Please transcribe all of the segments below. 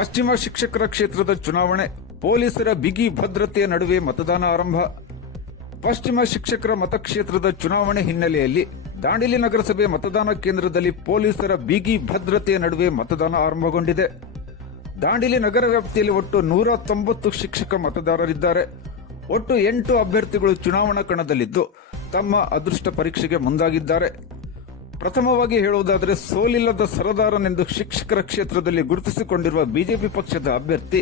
ಪಶ್ಚಿಮ ಶಿಕ್ಷಕರ ಕ್ಷೇತ್ರದ ಚುನಾವಣೆ, ಪೊಲೀಸರ ಬಿಗಿ ಭದ್ರತೆಯ ನಡುವೆ ಮತದಾನ ಆರಂಭ. ಪಶ್ಚಿಮ ಶಿಕ್ಷಕರ ಮತಕ್ಷೇತ್ರದ ಚುನಾವಣೆ ಹಿನ್ನೆಲೆಯಲ್ಲಿ ದಾಂಡೇಲಿ ನಗರಸಭೆ ಮತದಾನ ಕೇಂದ್ರದಲ್ಲಿ ಪೊಲೀಸರ ಬಿಗಿ ಭದ್ರತೆಯ ನಡುವೆ ಮತದಾನ ಆರಂಭಗೊಂಡಿದೆ. ದಾಂಡೇಲಿ ನಗರ ವ್ಯಾಪ್ತಿಯಲ್ಲಿ ಒಟ್ಟು 190 ಶಿಕ್ಷಕ ಮತದಾರರಿದ್ದಾರೆ. ಒಟ್ಟು 8 ಅಭ್ಯರ್ಥಿಗಳು ಚುನಾವಣಾ ಕಣದಲ್ಲಿದ್ದು ತಮ್ಮ ಅದೃಷ್ಟ ಪರೀಕ್ಷೆಗೆ ಮುಂದಾಗಿದ್ದಾರೆ. ಪ್ರಥಮವಾಗಿ ಹೇಳುವುದಾದರೆ, ಸೋಲಿಲ್ಲದ ಸರದಾರನೆಂದು ಶಿಕ್ಷಕರ ಕ್ಷೇತ್ರದಲ್ಲಿ ಗುರುತಿಸಿಕೊಂಡಿರುವ ಬಿಜೆಪಿ ಪಕ್ಷದ ಅಭ್ಯರ್ಥಿ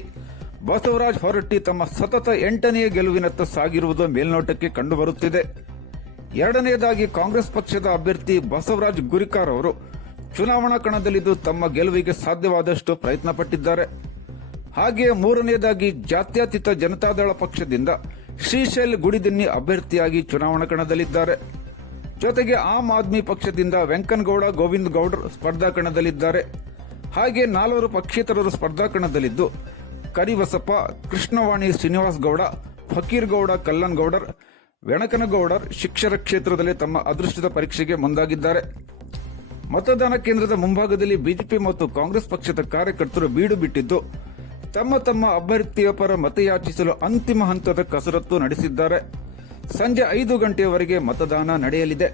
ಬಸವರಾಜ್ ಹೊರಟ್ಟಿ ತಮ್ಮ ಸತತ 8ನೇ ಗೆಲುವಿನತ್ತ ಸಾಗಿರುವುದು ಮೇಲ್ನೋಟಕ್ಕೆ ಕಂಡುಬರುತ್ತಿದೆ. ಎರಡನೆಯದಾಗಿ ಕಾಂಗ್ರೆಸ್ ಪಕ್ಷದ ಅಭ್ಯರ್ಥಿ ಬಸವರಾಜ್ ಗುರಿಕಾರ್ ಅವರು ಚುನಾವಣಾ ಕಣದಲ್ಲಿದ್ದು ತಮ್ಮ ಗೆಲುವಿಗೆ ಸಾಧ್ಯವಾದಷ್ಟು ಪ್ರಯತ್ನ ಪಟ್ಟಿದ್ದಾರೆ. ಹಾಗೆಯೇ ಮೂರನೆಯದಾಗಿ ಜಾತ್ಯತೀತ ಜನತಾದಳ ಪಕ್ಷದಿಂದ ಶ್ರೀಶೈಲ್ ಗುಡಿದಿನ್ನಿ ಅಭ್ಯರ್ಥಿಯಾಗಿ ಚುನಾವಣಾ ಕಣದಲ್ಲಿದ್ದಾರೆ. ಜೊತೆಗೆ ಆಮ್ ಆದ್ಮಿ ಪಕ್ಷದಿಂದ ವೆಂಕನಗೌಡ ಗೋವಿಂದ ಗೌಡರ್ ಸ್ಪರ್ಧಾ ಕಣದಲ್ಲಿದ್ದಾರೆ. ಹಾಗೆ 4 ಪಕ್ಷೇತರರು ಸ್ಪರ್ಧಾ ಕಣದಲ್ಲಿದ್ದು ಕರಿಬಸಪ್ಪ, ಕೃಷ್ಣವಾಣಿ ಶ್ರೀನಿವಾಸ್ ಗೌಡ, ಫಕೀರ್ ಗೌಡ ಕಲ್ಲನಗೌಡರ್, ವೆಣಕನಗೌಡರ್ ಶಿಕ್ಷರ ಕ್ಷೇತ್ರದಲ್ಲಿ ತಮ್ಮ ಅದೃಷ್ಟದ ಪರೀಕ್ಷೆಗೆ ಮುಂದಾಗಿದ್ದಾರೆ. ಮತದಾನ ಕೇಂದ್ರದ ಮುಂಭಾಗದಲ್ಲಿ ಬಿಜೆಪಿ ಮತ್ತು ಕಾಂಗ್ರೆಸ್ ಪಕ್ಷದ ಕಾರ್ಯಕರ್ತರು ಬೀಡು ಬಿಟ್ಟಿದ್ದು ತಮ್ಮ ತಮ್ಮ ಅಭ್ಯರ್ಥಿಯ ಪರ ಮತಯಾಚಿಸಲು ಅಂತಿಮ ಹಂತದ ಕಸರತ್ತು ನಡೆಸಿದ್ದಾರೆ. ಸಂಜೆ 5 ಗಂಟೆಯವರೆಗೆ ಮತದಾನ ನಡೆಯಲಿದೆ.